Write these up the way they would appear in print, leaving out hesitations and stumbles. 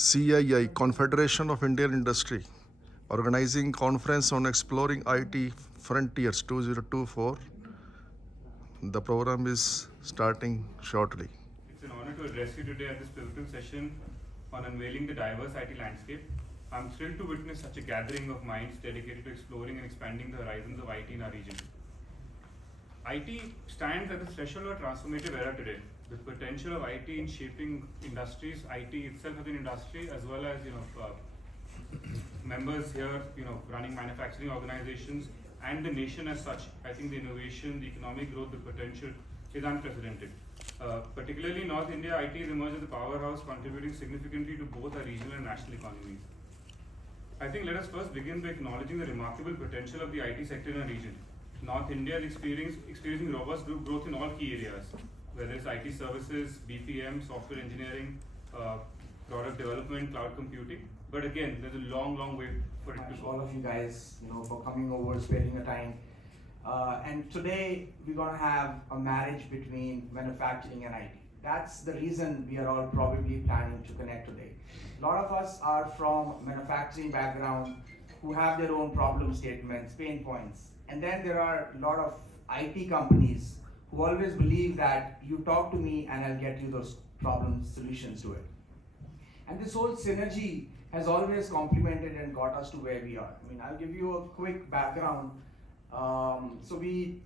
CII, Confederation of Indian Industry, organizing conference on exploring IT frontiers 2024. The program is starting shortly. It's an honor to address you today at this pivotal session on unveiling the diverse IT landscape. I'm thrilled to witness such a gathering of minds dedicated to exploring and expanding the horizons of IT in our region. IT stands at the threshold of a transformative era today. The potential of IT in shaping industries, IT itself as an industry, as well as members here, running manufacturing organizations, and the nation as such. I think the innovation, the economic growth, the potential is unprecedented. Particularly in North India, IT has emerged as a powerhouse, contributing significantly to both our regional and national economies. I think let us first begin by acknowledging the remarkable potential of the IT sector in our region. North India is experiencing robust growth in all key areas, whether it's IT services, BPM, software engineering, product development, cloud computing. But again, there's a long way for it to go. All of you guys, for coming over, spending the time. And today we're going to have a marriage between manufacturing and IT. That's the reason we are all probably planning to connect today. A lot of us are from manufacturing background who have their own problem statements, pain points. And then there are a lot of IT companies who always believe that you talk to me and I'll get you those problem solutions to it. And this whole synergy has always complemented and got us to where we are. I mean, I'll give you a quick background. So we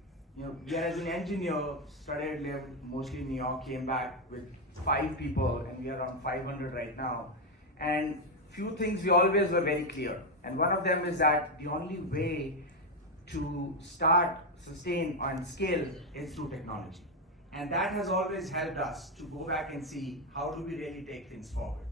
as an engineer, studied, lived mostly in New York, came back with 5 people, and we are around 500 right now. And few things we always were very clear. And one of them is that the only way to start, sustain, and scale is through technology. And that has always helped us to go back and see how do we really take things forward.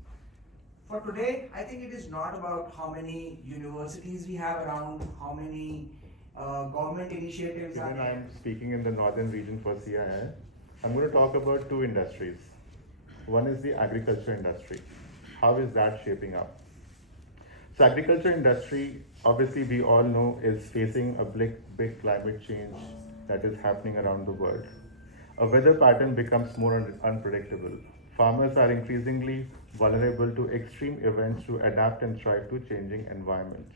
For today, I think it is not about how many universities we have around, how many government initiatives are there. I'm speaking in the northern region for CII. I'm going to talk about 2 industries. One is the agriculture industry. How is that shaping up? So agriculture industry, obviously we all know, is facing a big climate change that is happening around the world. A weather pattern becomes more unpredictable. Farmers are increasingly vulnerable to extreme events to adapt and thrive to changing environment.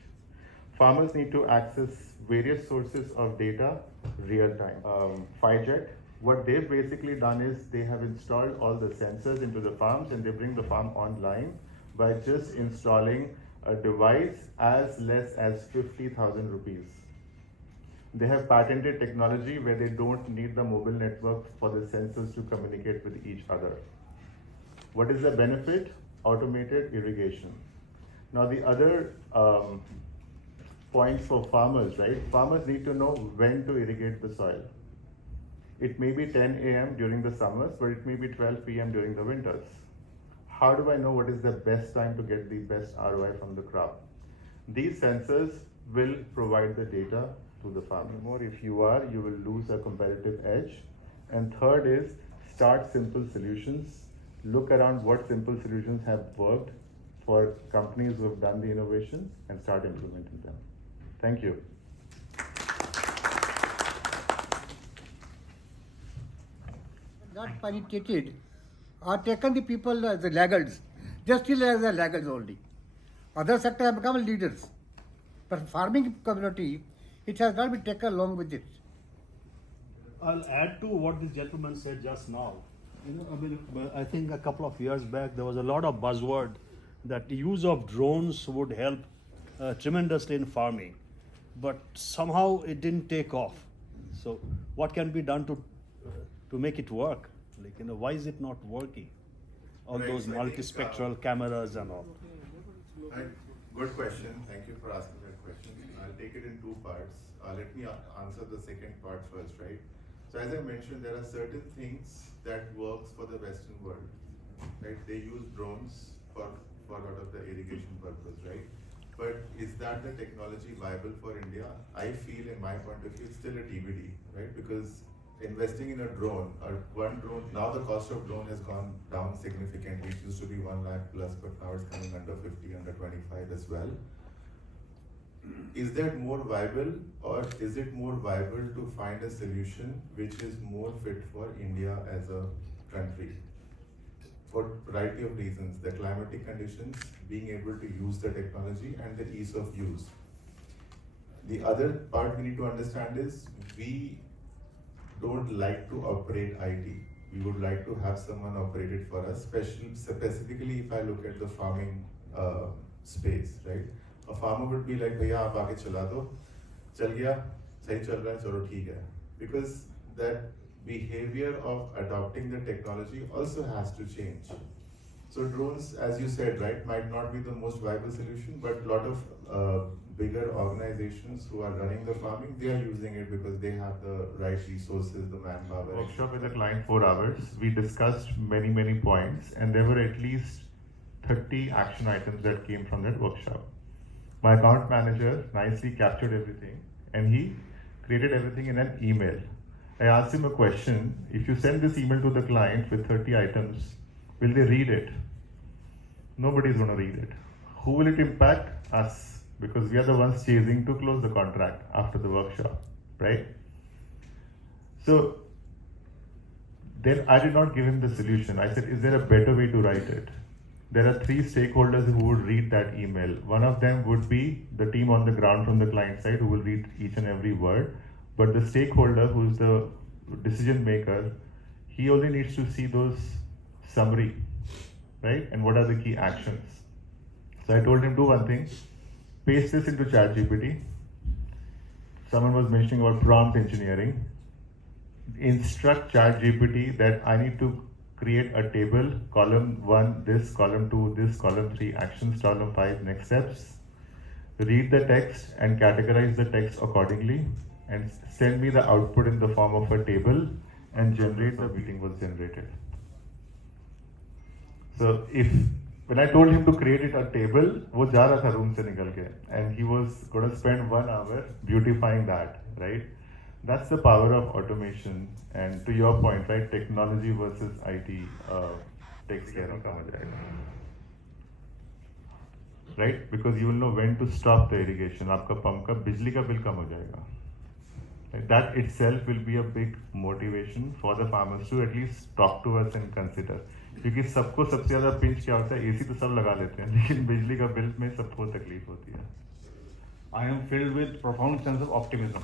Farmers need to access various sources of data real time. FiJet, what they've basically done is they have installed all the sensors into the farms and they bring the farm online by just installing a device as less as 50,000 rupees. They have patented technology where they don't need the mobile network for the sensors to communicate with each other. What is the benefit? Automated irrigation. Now the other points for farmers, right? Farmers need to know when to irrigate the soil. It may be 10 a.m. during the summers, but it may be 12 p.m. during the winters. How do I know what is the best time to get the best ROI from the crop? These sensors will provide the data to the farmer. More if you are, you will lose a competitive edge. And third is start simple solutions. Look around what simple solutions have worked for companies who have done the innovation and start implementing them. Thank you. Not penetrated or taken the people as the laggards. They still as the laggards only. Other sectors have become leaders. But farming community, it has not been taken along with it. I'll add to what this gentleman said just now. I think a couple of years back there was a lot of buzzword that the use of drones would help tremendously in farming, but somehow it didn't take off. So what can be done to make it work? Why is it not working? All Right, those so multispectral cameras and all. Good question. Thank you for asking that question. I'll take it in 2 parts. Let me answer the second part first, right? So as I mentioned, there are certain things that works for the Western world, right? They use drones for a lot of the irrigation purpose, right? But is that the technology viable for India? I feel, in my point of view, it's still a TBD, right? Because investing in a drone, or one drone, now the cost of drone has gone down significantly. It used to be 1 lakh plus, but now it's coming under 50, under 25 as well. Is that more viable, or is it more viable to find a solution which is more fit for India as a country? for a variety of reasons, the climatic conditions, being able to use the technology, and the ease of use. The other part we need to understand is we don't like to operate IT. We would like to have someone operate it for us, specifically if I look at the farming space, right? A farmer would be like, भैया आप आगे चला दो, चल गया, सही चल रहा है, चलो ठीक है. Because that behavior of adopting the technology also has to change. So drones, as you said, right, might not be the most viable solution, but a lot of bigger organizations who are running the farming, they are using it because they have the right resources, the manpower. Workshop with the client 4 hours. We discussed many points, and there were at least 30 action items that came from that workshop. My account manager nicely captured everything, and he created everything in an email. I asked him a question: if you send this email to the client with 30 items, will they read it? Nobody's going to read it. Who will it impact? Us, because we are the ones chasing to close the contract after the workshop, right? So then I did not give him the solution. I said, is there a better way to write it? There are 3 stakeholders who would read that email. One of them would be the team on the ground from the client side who will read each and every word. But the stakeholder, who's the decision maker, he only needs to see those summary, right? And what are the key actions? So I told him, do one thing, paste this into ChatGPT. Someone was mentioning about prompt engineering. Instruct ChatGPT that I need to create a table, column 1, this, column 2, this, column 3, actions, column 5, next steps. Read the text and categorize the text accordingly, and send me the output in the form of a table, and generate the meeting was generated. So when I told him to create it a table, वो जा रहा था room से निकल के, and he was going to spend 1 hour beautifying that, right? That's the power of automation. And to your point, right, technology versus IT takes care of it, right? Because you will know when to stop the irrigation. आपका pump का बिजली का bill कम हो जाएगा. Right? That itself will be a big motivation for the farmers to at least talk to us and consider. क्योंकि सबको सबसे ज़्यादा पिंच क्या होता है, एसी तो सब लगा लेते हैं, लेकिन बिजली का बिल में सबको तकलीफ होती है. I am filled with profound sense of optimism.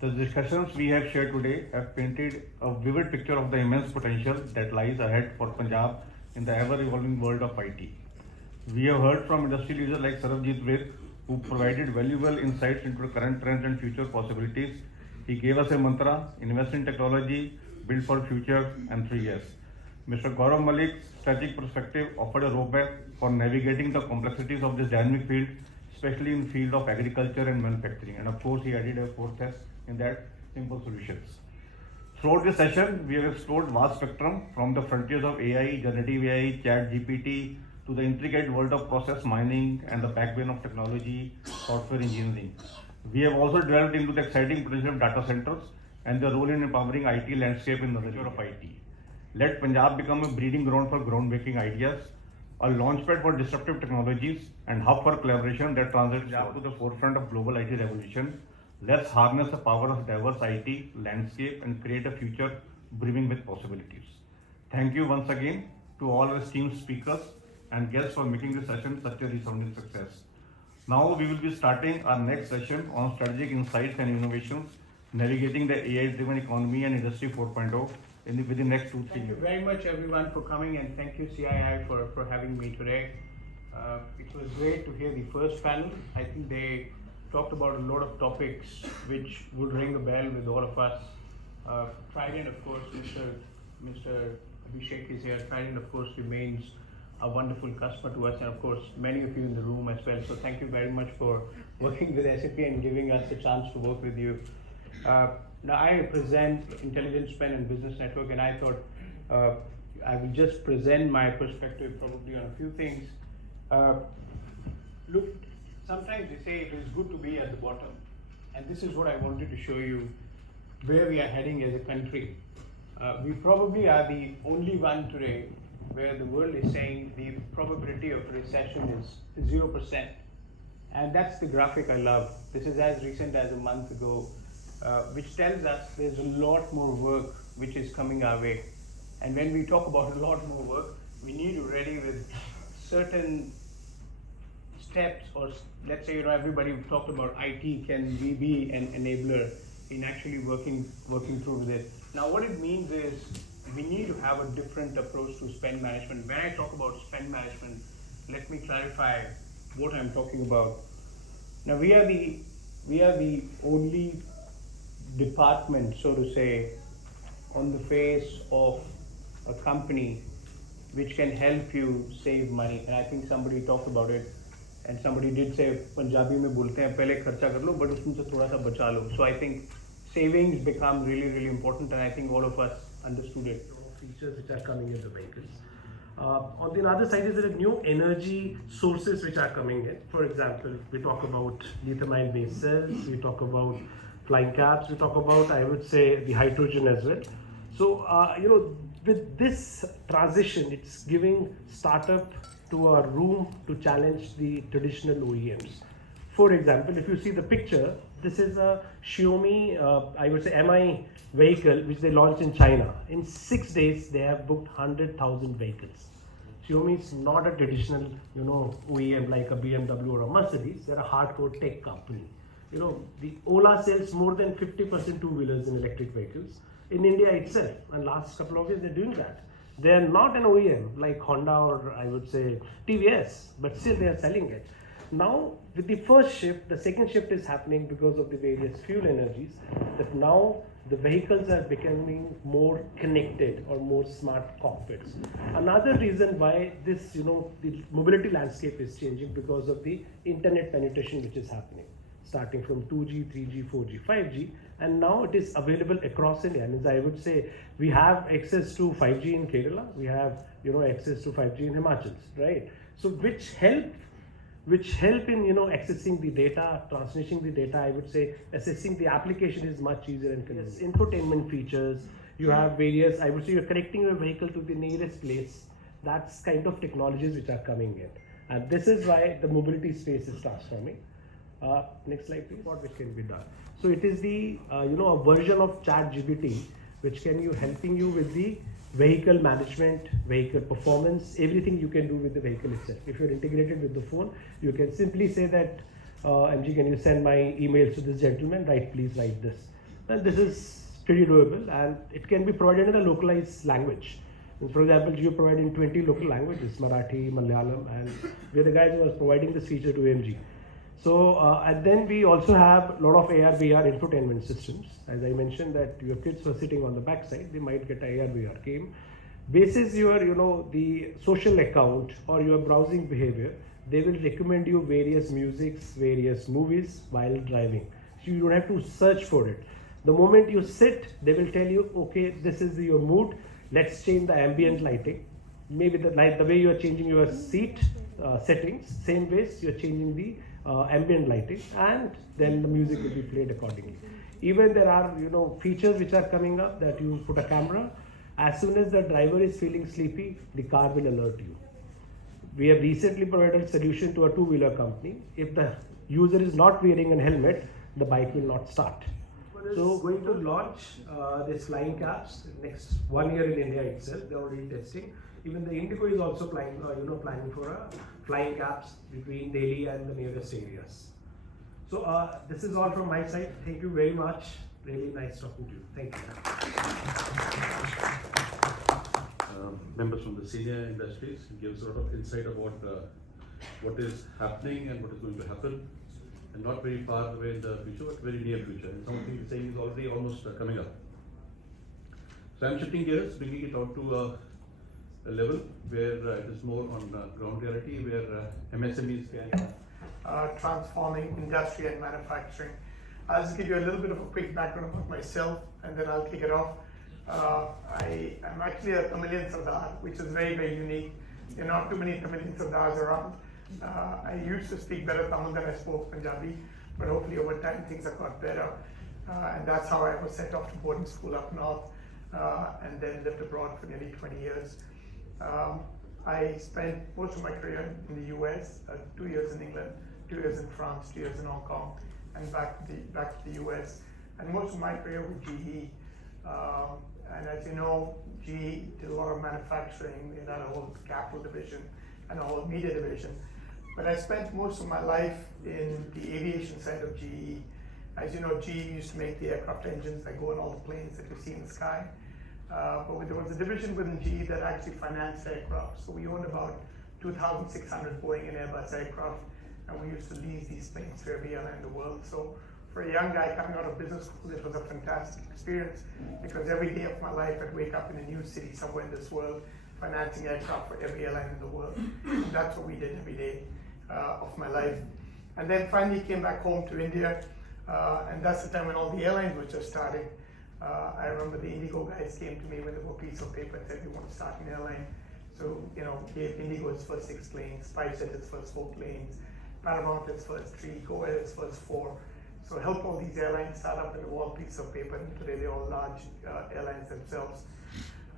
The discussions we have shared today have painted a vivid picture of the immense potential that lies ahead for Punjab in the ever-evolving world of IT. We have heard from industry leaders like Sarabjit Ved, who provided valuable insights into the current trends and future possibilities. He gave us a mantra: invest in technology, build for future, and 3 years. Mr. Gaurav Malik's strategic perspective offered a roadmap for navigating the complexities of this dynamic field, especially in the field of agriculture and manufacturing. And of course, he added a 4th S in that: simple solutions. Throughout this session, we have explored vast spectrum from the frontiers of AI, generative AI, ChatGPT, to the intricate world of process mining and the backbone of technology, software engineering. We have also delved into the exciting potential of data centers and their role in empowering IT landscape in the future of IT. Let Punjab become a breeding ground for groundbreaking ideas, a launchpad for disruptive technologies, and hub for collaboration that translates Punjab to the forefront of global IT revolution. Let's harness the power of diverse IT landscape and create a future brimming with possibilities. Thank you once again to all our esteemed speakers and guests for making this session such a resounding success. Now we will be starting our next session on strategic insights and innovations, navigating the AI-driven economy and Industry 4.0 within the next 2-3 years. Thank you very much, everyone, for coming, and thank you, CII, for having me today. It was great to hear the first panel. I think they talked about a lot of topics which would ring a bell with all of us. Trident, of course, Mr. Abhishek is here. Trident, of course, remains a wonderful customer to us, and of course, many of you in the room as well. So thank you very much for working with SAP and giving us a chance to work with you. Now I represent Intelligence Pen and Business Network, and I thought I will just present my perspective probably on a few things. Look, sometimes they say it is good to be at the bottom, and this is what I wanted to show you where we are heading as a country. We probably are the only one today where the world is saying the probability of recession is 0%. And that's the graphic I love. This is as recent as a month ago, which tells us there's a lot more work which is coming our way. And when we talk about a lot more work, we need you ready with certain steps, or let's say, everybody talked about IT, can we be an enabler in actually working through with it. Now what it means is we need to have a different approach to spend management. When I talk about spend management, let me clarify what I'm talking about. Now we are the only department, so to say, on the face of a company which can help you save money. And I think somebody talked about it, and somebody did say Punjabi में बोलते हैं पहले खर्चा कर लो but उसमें से थोड़ा सा बचा लो. So I think savings become really, really important, and I think all of us understood it. Features which are coming in the vehicles. On the other side, there are new energy sources which are coming in. For example, we talk about lithium-ion based cells, we talk about flying caps, we talk about, I would say, the hydrogen as well. So, with this transition, it's giving startup to a room to challenge the traditional OEMs. For example, if you see the picture, this is a Xiaomi, I would say MI vehicle which they launched in China. In 6 days, they have booked 100,000 vehicles. Xiaomi is not a traditional, OEM like a BMW or a Mercedes. They're a hardcore tech company. The Ola sells more than 50% two-wheelers in electric vehicles in India itself. And last couple of years, they're doing that. They're not an OEM like Honda or I would say TVS, but still they are selling it. Now, with the first shift, the second shift is happening because of the various fuel energies, that now the vehicles are becoming more connected or more smart cockpits. Another reason why this, the mobility landscape is changing because of the internet penetration which is happening, starting from 2G, 3G, 4G, 5G, and now it is available across India. And I would say we have access to 5G in Kerala, we have, access to 5G in Himachal, right? So which help in accessing the data, transmitting the data. I would say assessing the application is much easier and convenient. Yes, infotainment features, you have various, I would say you're connecting your vehicle to the nearest place. That's kind of technologies which are coming in, and this is why the mobility space is transforming. Next slide please. What which can be done, so it is the a version of ChatGPT which can helping you with the vehicle management, vehicle performance, everything you can do with the vehicle itself. If you're integrated with the phone, you can simply say that, MG, can you send my emails to this gentleman? Please write this. And this is pretty doable, and it can be provided in a localized language. For example, you're providing 20 local languages, Marathi, Malayalam, and we're the guys who are providing this feature to MG. So, and then we also have a lot of AR, VR infotainment systems. As I mentioned that your kids were sitting on the backside, they might get AR, VR game. Basis your, the social account or your browsing behavior, they will recommend you various musics, various movies while driving. So you don't have to search for it. The moment you sit, they will tell you, okay, this is your mood. Let's change the ambient lighting. Maybe the way you are changing your seat settings, same ways you're changing the ambient lighting, and then the music will be played accordingly. Even there are features which are coming up that you put a camera. As soon as the driver is feeling sleepy, the car will alert you. We have recently provided a solution to a two-wheeler company. If the user is not wearing a helmet, the bike will not start. So going to launch this flying caps next 1 year in India itself. They're already testing. Even the Indigo is also planning for a flying caps between Delhi and the nearest areas. So this is all from my side. Thank you very much. Really nice talking to you. Thank you. Members from the senior industries, gives a lot of insight about what is happening and what is going to happen, and not very far away in the future, but very near future. And something he's saying is already almost coming up. So I'm shifting gears, bringing it out to a level where it is more on ground reality, where MSMEs can transforming industry and manufacturing. I'll just give you a little bit of a quick background about myself, and then I'll kick it off. I am actually a Tamilian Sardar, which is very, very unique. There are not too many Tamilian Sardars around. I used to speak better Tamil than I spoke Punjabi, but hopefully over time things have got better. And that's how I was sent off to boarding school up north, and then lived abroad for nearly 20 years. I spent most of my career in the US, 2 years in England, 2 years in France, 2 years in Hong Kong, and back to the US. And most of my career with GE, And as you know, GE did a lot of manufacturing. They had a whole capital division and a whole media division. But I spent most of my life in the aviation side of GE. As you know, GE used to make the aircraft engines that go in all the planes that you see in the sky. But there was a division within GE that actually financed aircraft. So we owned about 2,600 Boeing and Airbus aircraft, and we used to lease these planes to every airline in the world. So for a young guy coming out of business school, it was a fantastic experience, because every day of my life I'd wake up in a new city somewhere in this world, financing aircraft for every airline in the world. And that's what we did every day of my life. And then finally came back home to India, and that's the time when all the airlines were just starting. I remember the Indigo guys came to me with a piece of paper and said, "We want to start an airline." So, gave Indigo its first 6 planes, SpiceJet its first 4 planes, Paramount its first 3, Go Air its first 4. So help all these airlines start up with a one piece of paper, and today they're all large airlines themselves.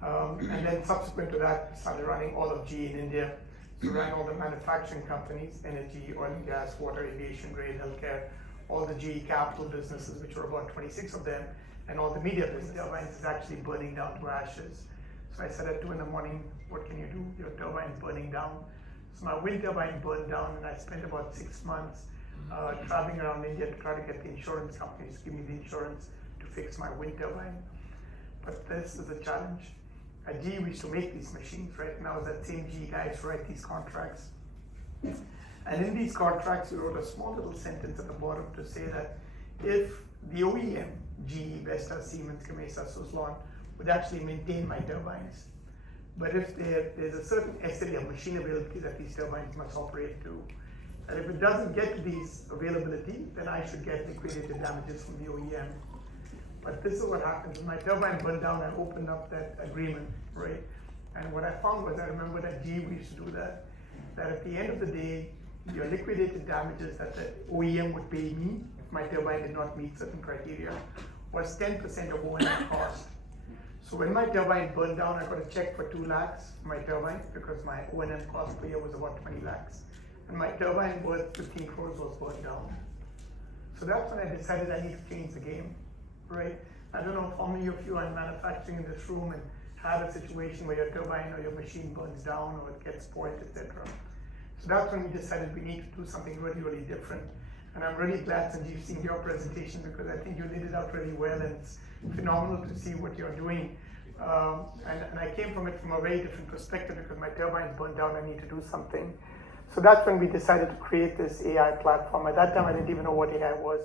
And then subsequent to that, started running all of GE in India. So ran all the manufacturing companies, energy, oil and gas, water, aviation, rail, healthcare, all the GE capital businesses, which were about 26 of them, and all the media business. Turbines is actually burning down to ashes. So I said at 2 in the morning, what can you do? Your turbine's burning down. So my wind turbine burned down, and I spent about 6 months traveling around India to try to get the insurance companies to give me the insurance to fix my wind turbine. But this is a challenge. At GE, we used to make these machines, right? And I was that same GE guys who write these contracts. And in these contracts, we wrote a small little sentence at the bottom to say that if the OEM, GE, Vestas, Siemens, Gamesa, Suzlon, would actually maintain my turbines, but if there's a certain SLA, machine availability, that these turbines must operate to, and if it doesn't get to these availability, then I should get liquidated damages from the OEM. But this is what happens. When my turbine burned down, I opened up that agreement, right? And what I found was, I remember that GE used to do that at the end of the day, your liquidated damages that the OEM would pay me if my turbine did not meet certain criteria was 10% of O&M cost. So when my turbine burned down, I got a check for 2 lakhs for my turbine, because my O&M cost per year was about 20 lakhs. And my turbine worth 15 crores was burned down. So that's when I decided I need to change the game, right? I don't know how many of you are in manufacturing in this room and had a situation where your turbine or your machine burns down or it gets spoiled, etc. So that's when we decided we need to do something really, really different. And I'm really glad, Sanjeev, you've seen your presentation, because I think you laid it out really well, and it's phenomenal to see what you're doing. And I came from it from a very different perspective, because my turbine's burned down, I need to do something. So that's when we decided to create this AI platform. At that time, I didn't even know what AI was.